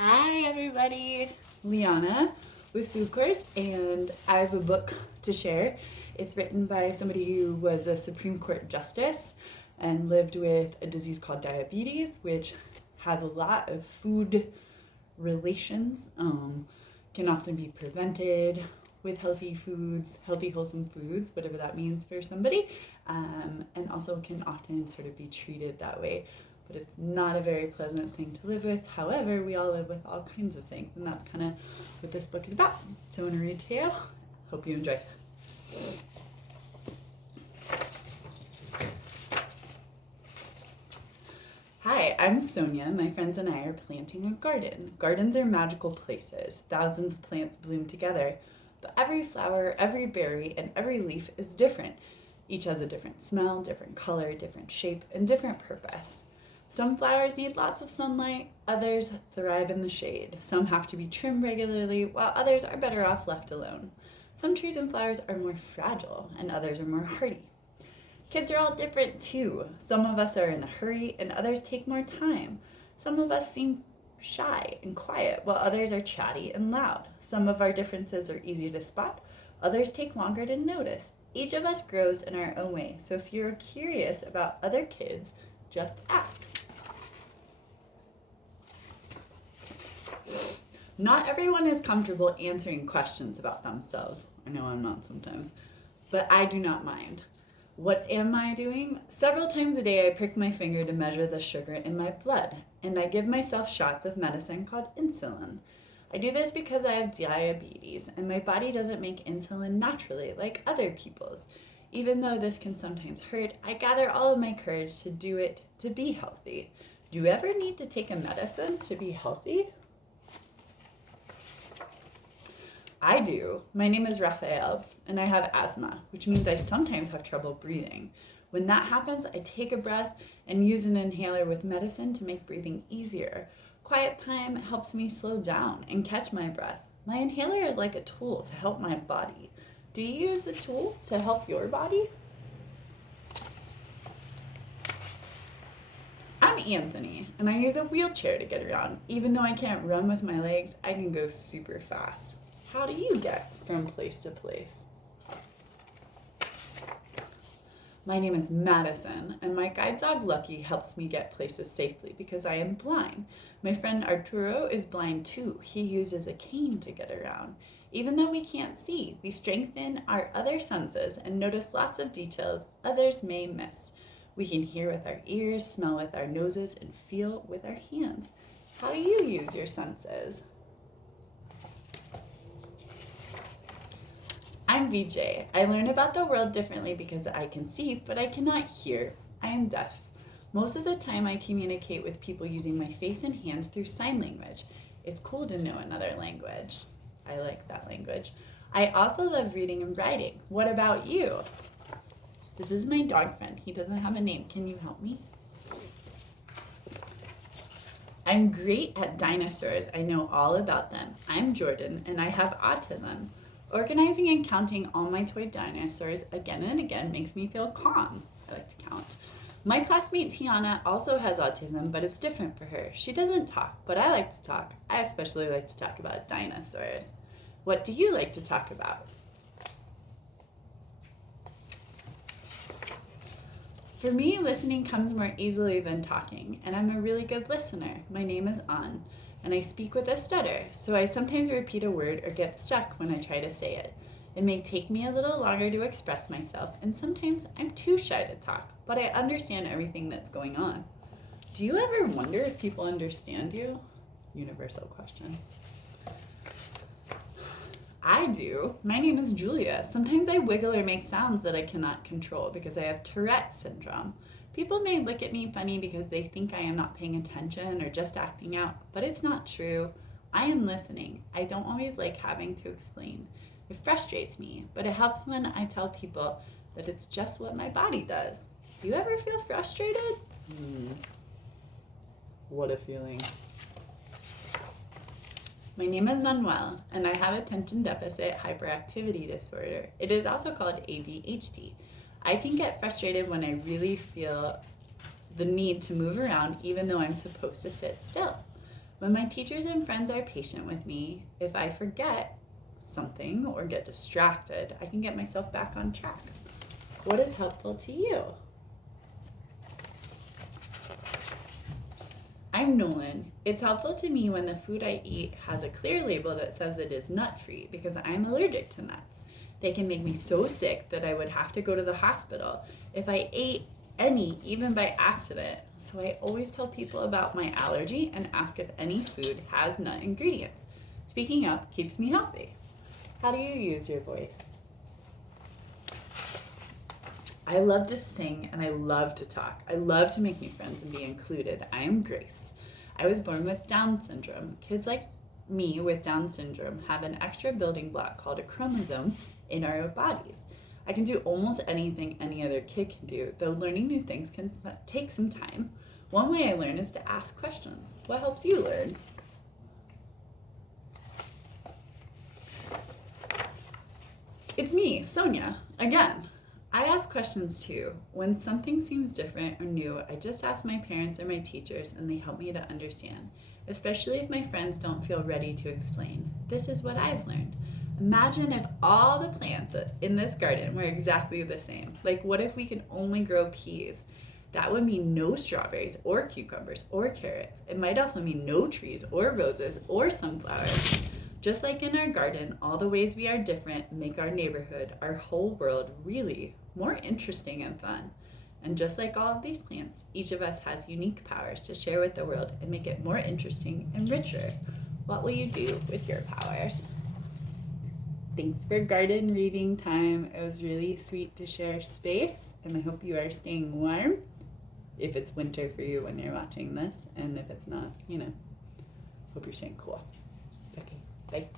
Hi everybody, Liana with Food Course, and I have a book to share. It's written by somebody who was a Supreme Court justice and lived with a disease called diabetes, which has a lot of food relations, can often be prevented with healthy foods, healthy wholesome foods, whatever that means for somebody, and also can often sort of be treated that way. But it's not a very pleasant thing to live with. However, we all live with all kinds of things, and that's kind of what this book is about. So I'm going to read to you. Hope you enjoy. Hi, I'm Sonia. My friends and I are planting a garden. Gardens are magical places. Thousands of plants bloom together, but every flower, every berry, and every leaf is different. Each has a different smell, different color, different shape, and different purpose. Some flowers need lots of sunlight, others thrive in the shade. Some have to be trimmed regularly, while others are better off left alone. Some trees and flowers are more fragile, and others are more hardy. Kids are all different too. Some of us are in a hurry, and others take more time. Some of us seem shy and quiet, while others are chatty and loud. Some of our differences are easy to spot, others take longer to notice. Each of us grows in our own way, so if you're curious about other kids, just ask. Not everyone is comfortable answering questions about themselves. I know I'm not sometimes, but I do not mind. What am I doing? Several times a day I prick my finger to measure the sugar in my blood, and I give myself shots of medicine called insulin. I do this because I have diabetes, and my body doesn't make insulin naturally like other people's. Even though this can sometimes hurt, I gather all of my courage to do it to be healthy. Do you ever need to take a medicine to be healthy? I do. My name is Raphael, and I have asthma, which means I sometimes have trouble breathing. When that happens, I take a breath and use an inhaler with medicine to make breathing easier. Quiet time helps me slow down and catch my breath. My inhaler is like a tool to help my body. Do you use a tool to help your body? I'm Anthony, and I use a wheelchair to get around. Even though I can't run with my legs, I can go super fast. How do you get from place to place? My name is Madison, and my guide dog Lucky helps me get places safely because I am blind. My friend Arturo is blind too. He uses a cane to get around. Even though we can't see, we strengthen our other senses and notice lots of details others may miss. We can hear with our ears, smell with our noses, and feel with our hands. How do you use your senses? I'm VJ. I learn about the world differently because I can see, but I cannot hear. I am deaf. Most of the time I communicate with people using my face and hands through sign language. It's cool to know another language. I like that language. I also love reading and writing. What about you? This is my dog friend. He doesn't have a name. Can you help me? I'm great at dinosaurs. I know all about them. I'm Jordan, and I have autism. Organizing and counting all my toy dinosaurs again and again makes me feel calm. I like to count. My classmate Tiana also has autism, but it's different for her. She doesn't talk, but I like to talk. I especially like to talk about dinosaurs. What do you like to talk about? For me, listening comes more easily than talking, and I'm a really good listener. My name is An, and I speak with a stutter, so I sometimes repeat a word or get stuck when I try to say it. It may take me a little longer to express myself, and sometimes I'm too shy to talk, but I understand everything that's going on. Do you ever wonder if people understand you? Universal question. I do. My name is Julia. Sometimes I wiggle or make sounds that I cannot control because I have Tourette's syndrome. People may look at me funny because they think I am not paying attention or just acting out, but it's not true. I am listening. I don't always like having to explain. It frustrates me, but it helps when I tell people that it's just what my body does. Do you ever feel frustrated? What a feeling. My name is Manuel, and I have attention deficit hyperactivity disorder. It is also called ADHD. I can get frustrated when I really feel the need to move around even though I'm supposed to sit still. When my teachers and friends are patient with me, if I forget something or get distracted, I can get myself back on track. What is helpful to you? I'm Nolan. It's helpful to me when the food I eat has a clear label that says it is nut-free because I'm allergic to nuts. They can make me so sick that I would have to go to the hospital if I ate any, even by accident. So I always tell people about my allergy and ask if any food has nut ingredients. Speaking up keeps me healthy. How do you use your voice? I love to sing and I love to talk. I love to make new friends and be included. I am Grace. I was born with Down syndrome. Kids like me with Down syndrome have an extra building block called a chromosome in our bodies. I can do almost anything any other kid can do, though learning new things can take some time. One way I learn is to ask questions. What helps you learn? It's me, Sonia, again. I ask questions too. When something seems different or new, I just ask my parents or my teachers and they help me to understand, especially if my friends don't feel ready to explain. This is what I've learned. Imagine if all the plants in this garden were exactly the same. Like, what if we could only grow peas? That would mean no strawberries or cucumbers or carrots. It might also mean no trees or roses or sunflowers. Just like in our garden, all the ways we are different make our neighborhood, our whole world, really more interesting and fun. And just like all of these plants, each of us has unique powers to share with the world and make it more interesting and richer. What will you do with your powers? Thanks for garden reading time. It was really sweet to share space, and I hope you are staying warm if it's winter for you when you're watching this, and if it's not, hope you're staying cool. Okay, bye.